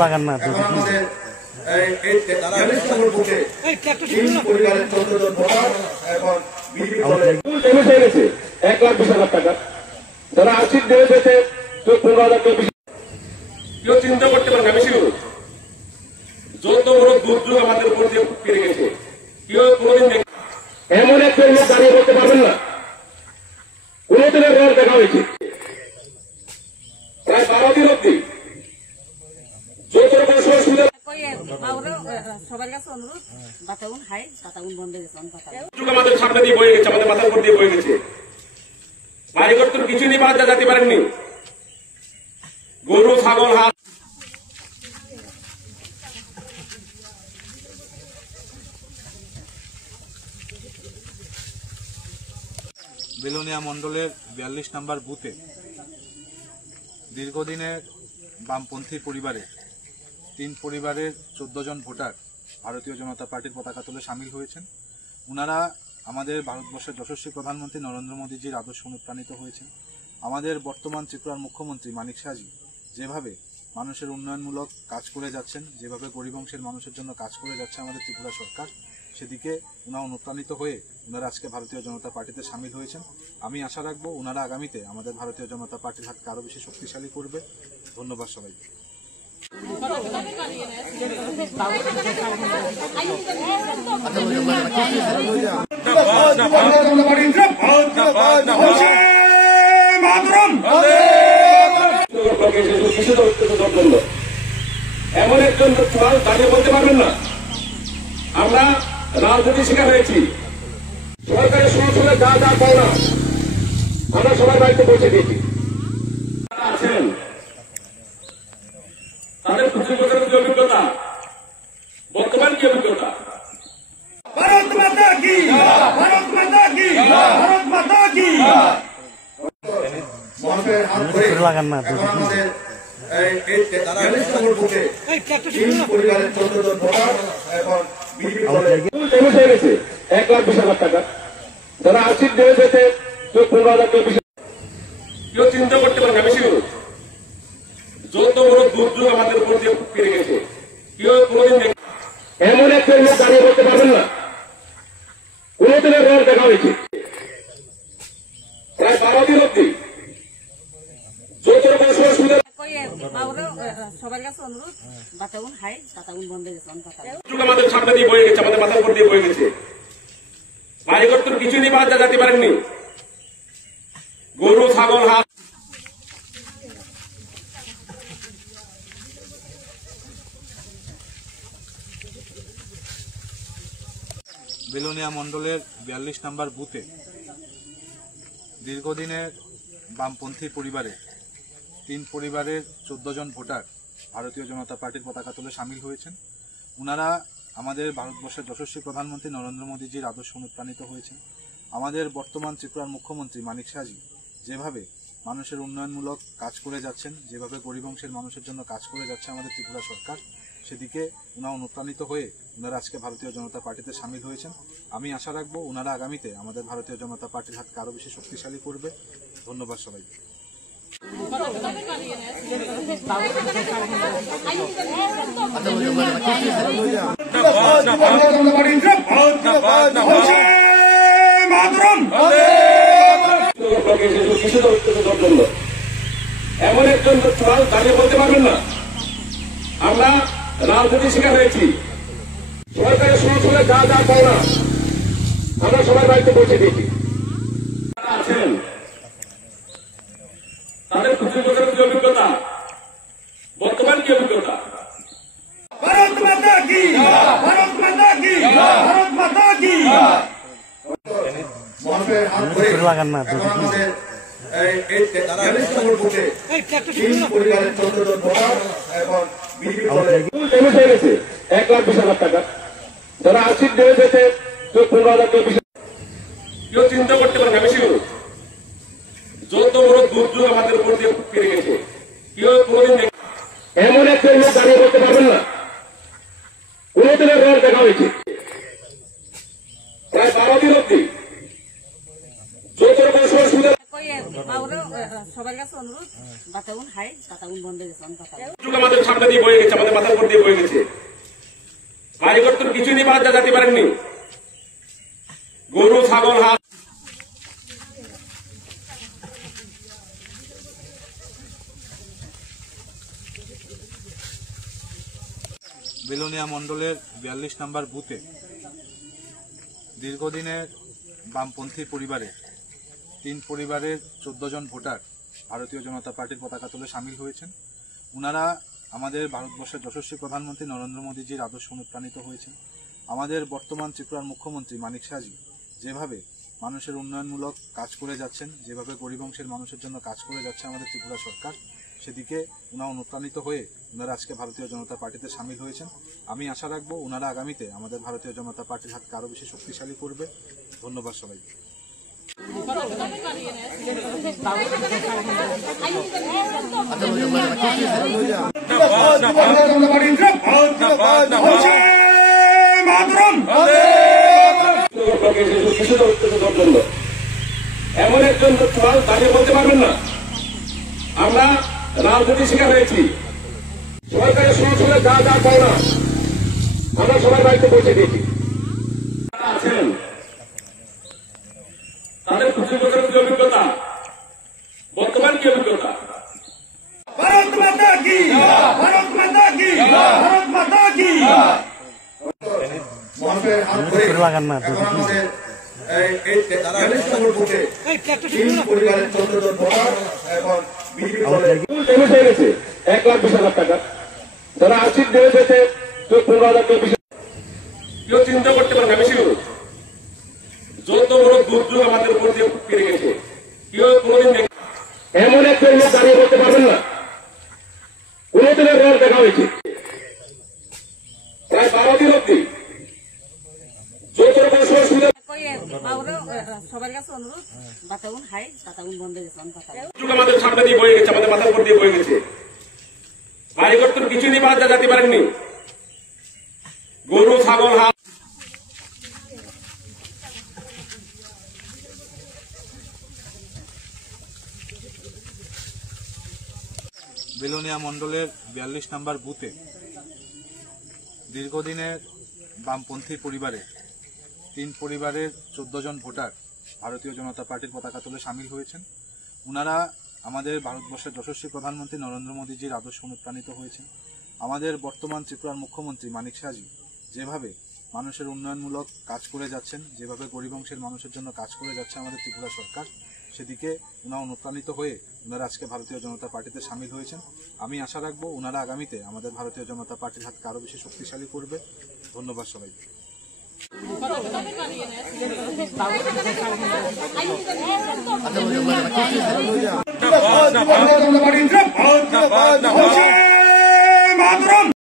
লাগান না গেছে 1,20,000 টাকা যারা আর্থিক দেওয়া হয়েছে 15,000 কেউ চিন্তা করতে পারেন আমি শিখব যত বড় দুর্যোগ আমাদের উপর দিয়ে ফিরে গেছে কেউ কোনোদিন এমন একটা লোক দাঁড়িয়ে করতে পারবেন না কোনোদিনের রোড দেখা হয়েছে প্রায় 12 দিন অব্দি যত রকম সুবিধা সবার কাছে অনুরোধ বাতাউন হাই বাতাউন বন্ধ গেছে আমাদের সামনে দিয়ে বয়ে গেছে আমাদের মাথার উপর দিয়ে বয়ে গেছে বাড়িঘর তো কিছু নিয়ে বাদ যেতে পারেননি গরু ছাগল হাত বেলোনিয়া মন্ডলের 42 নম্বর বুথে দীর্ঘদিনের বামপন্থী পরিবারে 3 পরিবারের 14 জন ভোটার ভারতীয় জনতা পার্টির পতাকা তুলে সামিল হয়েছেন। ওনারা আমাদের ভারতবর্ষের যশস্বী প্রধানমন্ত্রী নরেন্দ্র মোদীজির আদর্শ অনুপ্রাণিত হয়েছেন। আমাদের বর্তমান ত্রিপুরার মুখ্যমন্ত্রী মানিক শাহজি যেভাবে মানুষের উন্নয়নমূলক কাজ করে যাচ্ছেন, যেভাবে গরিব অংশের মানুষের জন্য কাজ করে যাচ্ছে আমাদের ত্রিপুরা সরকার, সেদিকে ওনারা অনুপ্রাণিত হয়ে ওনারা আজকে ভারতীয় জনতা পার্টিতে সামিল হয়েছেন। আমি আশা রাখবো ওনারা আগামীতে আমাদের ভারতীয় জনতা পার্টির হাতকে আরো বেশি শক্তিশালী করবে। ধন্যবাদ সবাইকে। এমন একজন দাঁড়িয়ে বলতে পারবেন না আমরা রাজনীতি শিকার হয়েছি, সরকারের সংসদে যা যা পাওনা আমরা সবার বাড়িতে পৌঁছে দিয়েছি। আছেন তাদের 25 বছরের যে অভিজ্ঞতা, বর্তমান কি অভিজ্ঞতা? ভারত মাতা কি, ভারত মাতা কি, ভারত মাতা কি। লাগান না গেছে 1,20,000 টাকা যারা আর্থিক দেওয়া হয়েছে 15,000 কেউ চিন্তা করতে পারেন আমি শিখব যত বড় দুর্যোগ আমাদের উপর দিয়ে ফিরে গেছে কেউ কোনোদিন এমন একটা লোক দাঁড়িয়ে করতে পারবেন না কোনোদিনের রোড দেখা হয়েছে প্রায় 12 দিন অব্দি যত রকম সুবিধা সবার কাছে অনুরোধ বাতাউন হাই বাতাউন বন্ধ গেছে আমাদের সামনে দিয়ে বয়ে গেছে আমাদের মাথার উপর দিয়ে বয়ে গেছে বাড়িঘর তো কিছু নিয়ে বাদ যেতে পারেননি গরু ছাগল হাত বেলোনিয়া মন্ডলের 42 নম্বর বুথে দীর্ঘদিনের বামপন্থী পরিবারে 3 পরিবারের 14 জন ভোটার ভারতীয় জনতা পার্টির পতাকা তুলে সামিল হয়েছেন। ওনারা আমাদের ভারতবর্ষের যশস্বী প্রধানমন্ত্রী নরেন্দ্র মোদীজির আদর্শ অনুপ্রাণিত হয়েছেন। আমাদের বর্তমান ত্রিপুরার মুখ্যমন্ত্রী মানিক শাহজি যেভাবে মানুষের উন্নয়নমূলক কাজ করে যাচ্ছেন, যেভাবে গরিব অংশের মানুষের জন্য কাজ করে যাচ্ছে আমাদের ত্রিপুরা সরকার, সেদিকে ওনারা অনুপ্রাণিত হয়ে ওনারা আজকে ভারতীয় জনতা পার্টিতে সামিল হয়েছেন। আমি আশা রাখবো ওনারা আগামীতে আমাদের ভারতীয় জনতা পার্টির হাতকে আরো বেশি শক্তিশালী করবে। ধন্যবাদ সবাইকে। এমন একজন দাঁড়িয়ে বলতে পারবেন না আমরা রাজনীতি শিকার হয়েছি, সরকারের সংসদে যা যা পাওনা আমরা সবার বাড়িতে পৌঁছে দিয়েছি। আছেন তাদের 25 বছরের যে অভিজ্ঞতা, বর্তমান কি অভিজ্ঞতা? ভারত মাতা কি, ভারত মাতা কি, ভারত মাতা কি। লাগান না গেছে 1,20,000 টাকা যারা আর্থিক দেওয়া হয়েছে 15,000 কেউ চিন্তা করতে পারেন আমি শিখব যত বড় দুর্যোগ আমাদের উপর দিয়ে ফিরে গেছে কেউ কোনোদিন এমন একটা লোক দাঁড়িয়ে করতে পারবেন না কোনোদিনের রোড দেখা হয়েছে প্রায় 12 দিন অব্দি যত রকম সুবিধা সবার কাছে অনুরোধ বাতাউন হাই বাতাউন বন্ধ গেছে যুগ আমাদের সামনে দিয়ে বয়ে গেছে, আমাদের মাথার উপর দিয়ে বয়ে গেছে। বাড়িঘর তো কিছুই নেই, বাদ যেতে পারেননি। গরু ছাগল হাঁস বেলোনিয়া মণ্ডলের 42 নম্বর বুথে দীর্ঘদিনের বামপন্থী পরিবারে 3 পরিবারের 14 জন ভোটার ভারতীয় জনতা পার্টির পতাকা তুলে সামিল হয়েছেন। ওনারা আমাদের ভারতবর্ষের যশস্বী প্রধানমন্ত্রী নরেন্দ্র মোদীজির আদর্শ অনুপ্রাণিত হয়েছেন। আমাদের বর্তমান ত্রিপুরার মুখ্যমন্ত্রী মানিক শাহজি যেভাবে মানুষের উন্নয়নমূলক কাজ করে যাচ্ছেন, যেভাবে গরিব অংশের মানুষের জন্য কাজ করে যাচ্ছে আমাদের ত্রিপুরা সরকার, সেদিকে ওনারা অনুপ্রাণিত হয়ে ওনারা আজকে ভারতীয় জনতা পার্টিতে সামিল হয়েছেন। আমি আশা রাখবো ওনারা আগামীতে আমাদের ভারতীয় জনতা পার্টির হাতকে আরো বেশি শক্তিশালী করবে। ধন্যবাদ সবাইকে। এমন একজন তাকে বলতে পারবেন না আমরা রাজনীতি শিকার হয়েছি। সরকারের সংসদে যা যা পাই না আমরা সবার বাড়িতে পৌঁছে দিয়েছি। আছেন তাদের 25 বছরের কি অভিজ্ঞতা, বর্তমান কি অভিজ্ঞতা? ভারত মাতা কি, ভারত মাতা কি, ভারত মাতা কি। লাগান না হয়ে গেছে 1,20,000 টাকা। যারা আর্থিক দেবে যেতে 15,000 কেউ চিন্তা করতে পারে না। বেশি যত বড় দুর্যোগ আমাদের উপর দিয়ে ফিরে গেছে, কেউ কোনদিন এমন একজন লোক দাঁড়িয়ে বলতে পারবেন না কোনদিনের রোল দেখা হয়েছে। প্রায় 12 দিন অব্দি যত রকম সুবিধা সবার কাছে অনুরোধ বাতাউন হাই বাতাউন বন্ধ গেছে যুগ আমাদের সামনে দিয়ে বয়ে গেছে, আমাদের মাথার উপর দিয়ে বয়ে গেছে। বাড়িঘর তো কিছুই নেই, বাদ যেতে পারেননি। গরু ছাগল হাঁস বেলোনিয়া মণ্ডলের 42 নম্বর বুথে দীর্ঘদিনের বামপন্থী পরিবারে 3 পরিবারের 14 জন ভোটার ভারতীয় জনতা পার্টির পতাকা তুলে সামিল হয়েছেন। ওনারা আমাদের ভারতবর্ষের যশস্বী প্রধানমন্ত্রী নরেন্দ্র মোদীজির আদর্শ অনুপ্রাণিত হয়েছেন। আমাদের বর্তমান ত্রিপুরার মুখ্যমন্ত্রী মানিক শাহজি যেভাবে মানুষের উন্নয়নমূলক কাজ করে যাচ্ছেন, যেভাবে গরিব অংশের মানুষের জন্য কাজ করে যাচ্ছে আমাদের ত্রিপুরা সরকার, সেদিকে ওনারা অনুপ্রাণিত হয়ে ওনারা আজকে ভারতীয় জনতা পার্টিতে সামিল হয়েছেন। আমি আশা রাখবো ওনারা আগামীতে আমাদের ভারতীয় জনতা পার্টির হাতকে আরো বেশি শক্তিশালী করবে। ধন্যবাদ সবাইকে। মাতরম।